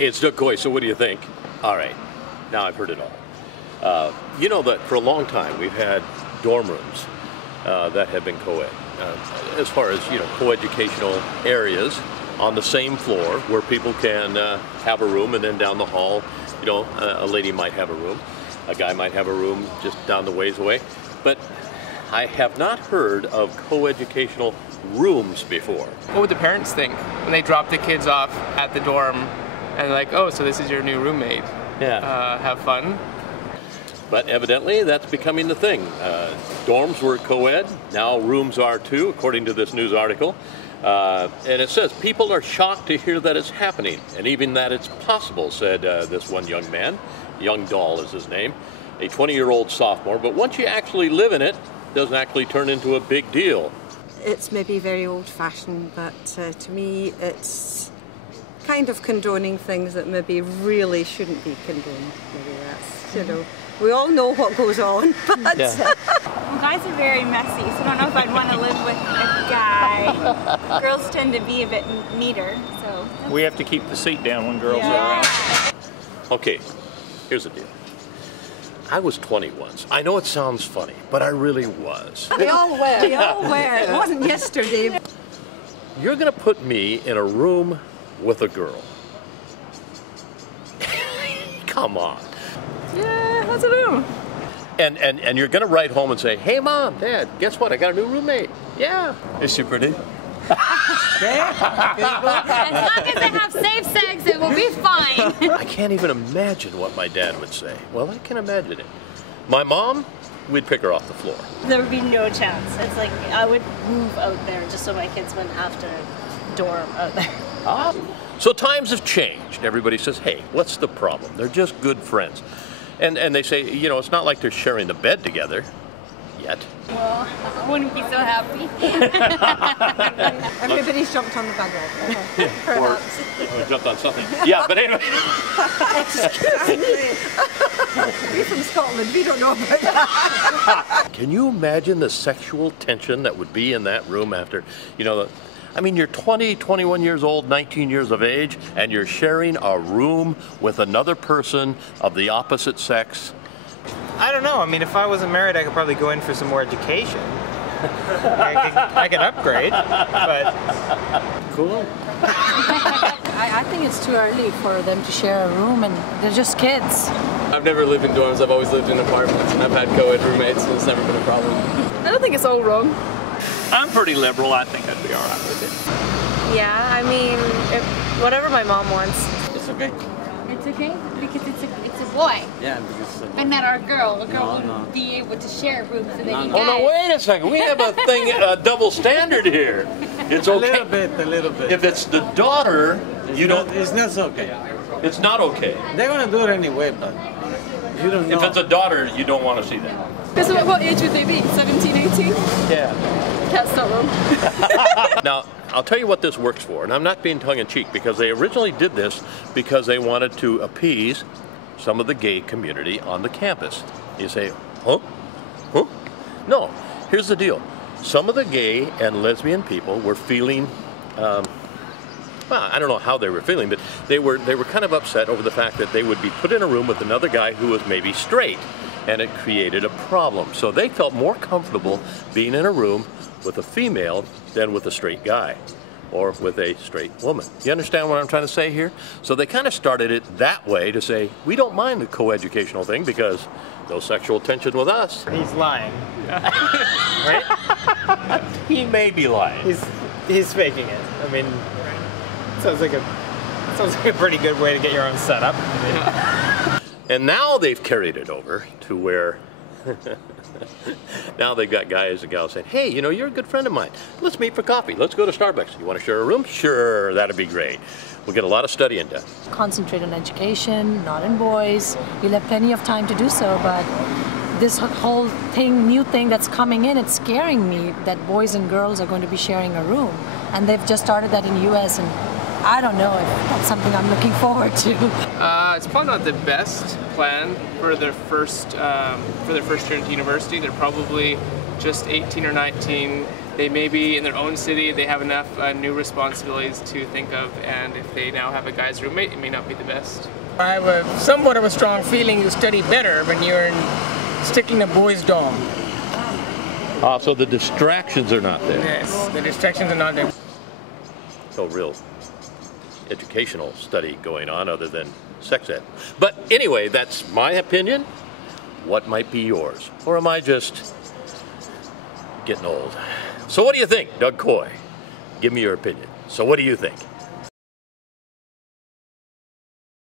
It's not coy, so what do you think? All right, now I've heard it all. You know that for a long time we've had dorm rooms that have been co-ed. As far as, you know, co-educational areas on the same floor where people can have a room, and then down the hall, you know, a lady might have a room, a guy might have a room just down the ways away. But I have not heard of co-educational rooms before. What would the parents think when they drop the kids off at the dorm and like, oh, so this is your new roommate? Yeah. Have fun. But evidently that's becoming the thing. Dorms were co-ed, now rooms are too, according to this news article. And it says, people are shocked to hear that it's happening, and even that it's possible, said this one young man. Young Dahl is his name, a 20-year-old sophomore. But once you actually live in it, it doesn't actually turn into a big deal. It's maybe very old-fashioned, but to me it's kind of condoning things that maybe really shouldn't be condoned. Maybe that's, you know, we all know what goes on, but... Yeah. Well, guys are very messy, so I don't know if I'd want to live with a guy. Girls tend to be a bit neater, so... We have to keep the seat down when girls are around. Okay, here's the deal. I was 20 once. I know it sounds funny, but I really was. We all were. We all were. It wasn't yesterday. You're gonna put me in a room with a girl. Come on. Yeah, that's a room. And you're gonna write home and say, hey Mom, Dad, guess what? I got a new roommate. Yeah. Is she pretty? As long as they have safe sex, it will be fine. I can't even imagine what my dad would say. Well, I can imagine it. My mom, we'd pick her off the floor. There would be no chance. It's like I would move out there just so my kids wouldn't have to dorm out there. Ah. So times have changed. Everybody says, hey, what's the problem? They're just good friends. And they say, you know, it's not like they're sharing the bed together. Yet. Well, I wouldn't be so happy. Everybody's jumped on the bed. Or jumped on something. Yeah, but anyway. Excuse me. We're from Scotland, we don't know about that. Can you imagine the sexual tension that would be in that room after, you know, I mean, you're 20, 21 years old, 19 years of age, and you're sharing a room with another person of the opposite sex. I don't know. I mean, if I wasn't married, I could probably go in for some more education. I could upgrade, but... Cool. I think it's too early for them to share a room, and they're just kids. I've never lived in dorms. I've always lived in apartments, and I've had co-ed roommates, and it's never been a problem. I don't think it's all wrong. I'm pretty liberal. I think I'd be all right with it. Yeah, I mean, whatever my mom wants. It's okay. It's okay? Because it's a boy. Yeah, because And not our girl. A girl wouldn't be able to share rooms with any guys. Oh, no, wait a second. We have a thing, a double standard here. It's okay. a little bit. If it's the daughter, you don't... It's not okay. It's not okay. They're going to do it anyway, but you don't know. If it's a daughter, you don't want to see that. Because what age would they be? 17, 18? Yeah. That's not wrong. Now, I'll tell you what this works for, and I'm not being tongue-in-cheek, because they originally did this because they wanted to appease some of the gay community on the campus. You say, huh? Huh? No, here's the deal. Some of the gay and lesbian people were feeling, well, I don't know how they were feeling, but they were kind of upset over the fact that they would be put in a room with another guy who was maybe straight, and it created a problem. So they felt more comfortable being in a room with a female than with a straight guy or with a straight woman. You understand what I'm trying to say here? So they kind of started it that way to say, we don't mind the co-educational thing because no sexual tension with us. He's lying. Right? He may be lying. He's faking it. I mean, sounds like a pretty good way to get your own setup. And now they've carried it over to where now they've got guys and gals saying, hey, you know, you're a good friend of mine. Let's meet for coffee. Let's go to Starbucks. You want to share a room? Sure, that'd be great. We'll get a lot of studying done. Concentrate on education, not in boys. You'll have plenty of time to do so, but this whole new thing that's coming in, it's scaring me that boys and girls are going to be sharing a room. And they've just started that in the US, and I don't know if that's something I'm looking forward to. It's probably not the best plan for their first year into university. They're probably just 18 or 19, they may be in their own city, they have enough new responsibilities to think of, and if they now have a guy's roommate, it may not be the best. I have somewhat of a strong feeling you study better when you're sticking to boys' dorm. So the distractions are not there. Yes, the distractions are not there. No real educational study going on other than sex ed. But anyway, that's my opinion. What might be yours? Or am I just getting old? So what do you think, Doug Coy? Give me your opinion. So what do you think?